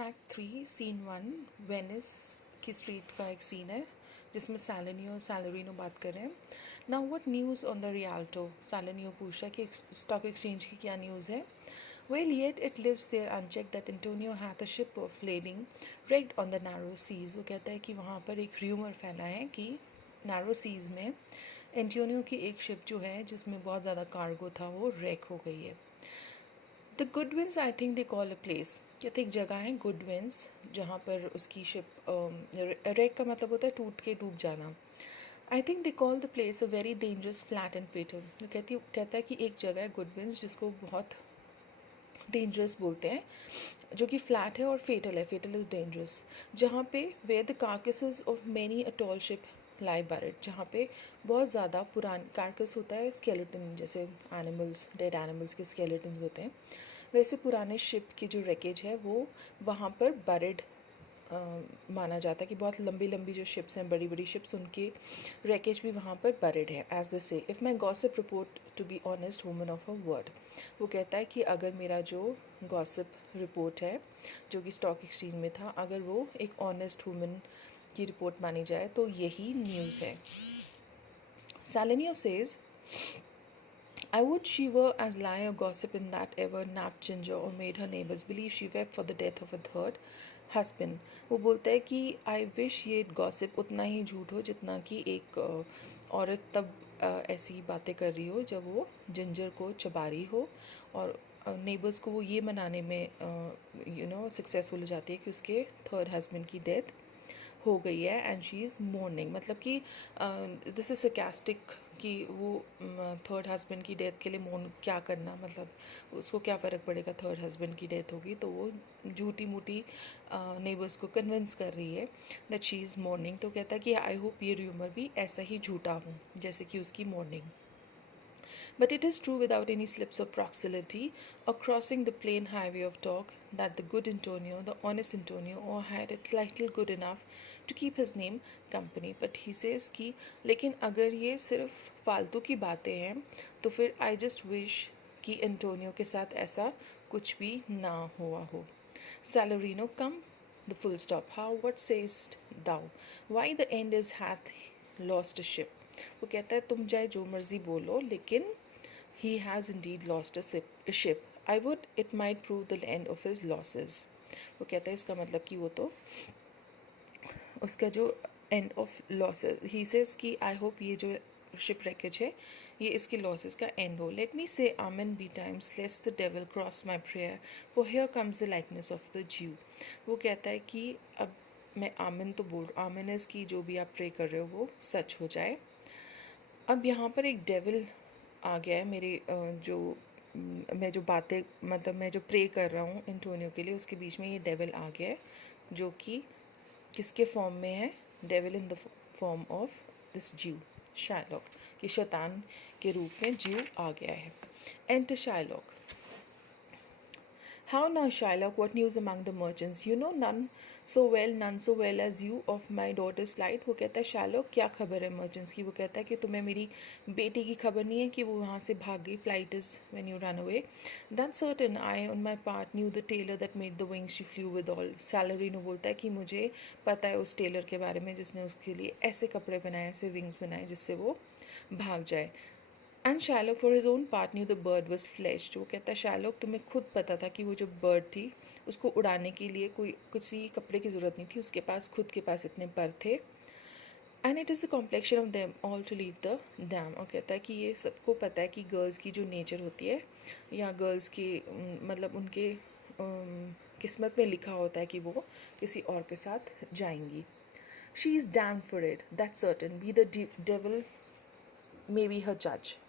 Act 3 scene 1 Venice की street का एक सीन है जिसमें सैलिनियो और सैलरीनो बात कर रहे हैं. Now what news on the Rialto. Solanio पूछ रहा है कि स्टॉक एक्सचेंज की क्या न्यूज़ है. Well, yet it lives there unchecked that Antonio hath a ship of lading wrecked on the narrow seas. वो कहता है कि वहाँ पर एक र्यूमर फैला है कि नैरो सीज़ में एंटोनियो की एक शिप जो है जिसमें बहुत ज़्यादा कार्गो था वो रेक हो गई है. The Goodwins I think they call a place. कहते एक जगह है गुडविंस जहाँ पर उसकी शिप रेक का मतलब होता है टूट के डूब जाना. I think they call the place a very dangerous flat and fatal. कहता है कि एक जगह है गुडविंस जिसको बहुत डेंजरस बोलते हैं जो कि फ्लैट है और फेटल है. Fatal is dangerous. जहाँ पे where the carcasses of many a tall ship lie buried. जहाँ पे बहुत ज़्यादा पुरान कार्कस होता है स्केलेटन जैसे एनिमल्स डेड एनिमल्स के स्केलेटन्स होते हैं वैसे पुराने शिप की जो रेकेज है वो वहाँ पर बरिड माना जाता है कि बहुत लंबी लंबी जो शिप्स हैं बड़ी बड़ी शिप्स उनके रेकेज भी वहाँ पर बरिड है. As the say if my gossip report to be honest woman of a word. वो कहता है कि अगर मेरा जो गॉसिप रिपोर्ट है जो कि स्टॉक एक्सचेंज में था अगर वो एक ऑनेस्ट वुमन की रिपोर्ट मानी जाए तो यही न्यूज़ है. Salenio says, I would she were as lie or gossip in that ever napped ginger or made her neighbors believe she wept for the death of a third husband. वो बोलता है कि I wish ये gossip उतना ही झूठ हो जितना कि एक औरत तब ऐसी बातें कर रही हो जब वो जिंजर को चबा रही हो और नेबर्स को वो ये मनाने में सक्सेसफुल हो जाती है कि उसके थर्ड हस्बैंड की डेथ हो गई है एंड शी इज़ मोर्निंग. मतलब कि दिस इज़ सरकास्टिक कि वो थर्ड हस्बैंड की डेथ के लिए मोर्न क्या करना मतलब उसको क्या फ़र्क पड़ेगा थर्ड हस्बैंड की डेथ होगी. तो वो झूठी मूठी नेबर्स को कन्विंस कर रही है दैट शी इज़ मोर्निंग. तो कहता है कि आई होप ये र्यूमर भी ऐसा ही झूठा हो जैसे कि उसकी morning. But it is true without any slips of proximity or crossing the plain highway of talk that the good Antonio, the honest Antonio, or had it little good enough to keep his name company. But he says कि लेकिन अगर ये सिर्फ फालतू की बातें हैं तो फिर आई जस्ट विश कि एंटोनियो के साथ ऐसा कुछ भी ना हुआ हो. Salarino come the full stop. How what sayest thou? Why the end is hath lost a ship. वो कहता है तुम चाहे जो मर्जी बोलो लेकिन he has indeed lost a ship. I would it might prove the end of his losses. वो कहता है इसका मतलब कि वो तो उसका जो end of losses he says कि आई होप ये जो शिप रेकेज है ये इसके लॉसेस का एंड हो. Late me say amen betimes lest the devil cross my prayer for here comes the likeness of the Jew. वो कहता है कि अब मैं आमन तो बोल आमिनस की जो भी आप प्रे कर रहे हो वो सच हो जाए. अब यहाँ पर एक डेविल आ गया है मेरे मैं जो बातें मतलब मैं जो प्रे कर रहा हूँ एंटोनियो के लिए उसके बीच में ये डेविल आ गया है जो कि किसके फॉर्म में है. Devil in the form of this ज्यू शायलॉक कि शैतान के रूप में ज्यू आ गया है. Enter Shylock. How now, Shylock, what news among the merchants? You know none so well as you of my daughter's flight. वो कहता है शायलॉक क्या खबर है मर्चेंट्स की. वो कहता है कि तुम्हें मेरी बेटी की खबर नहीं है कि वो वहाँ से भाग गई. Flight is when you run away. That's certain. I on my part knew the tailor that made the wings she flew with all. Salarino बोलता है कि मुझे पता है उस टेलर के बारे में जिसने उसके लिए ऐसे कपड़े बनाए ऐसे विंग्स बनाए जिससे वो भाग जाए. And Shylock for his own part new the bird was flashed. वो कहता है शायलॉक तुम्हें खुद पता था कि वो जो बर्ड थी उसको उड़ाने के लिए कोई किसी कपड़े की ज़रूरत नहीं थी. उसके पास खुद के पास इतने पर थे. And it is the complexion of them all to leave the dam. और कहता है कि ये सबको पता है कि गर्ल्स की जो नेचर होती है या गर्ल्स की मतलब उनके किस्मत में लिखा होता है कि वो किसी और के साथ जाएंगी. She is damn for it that certain be the devil may be her जज.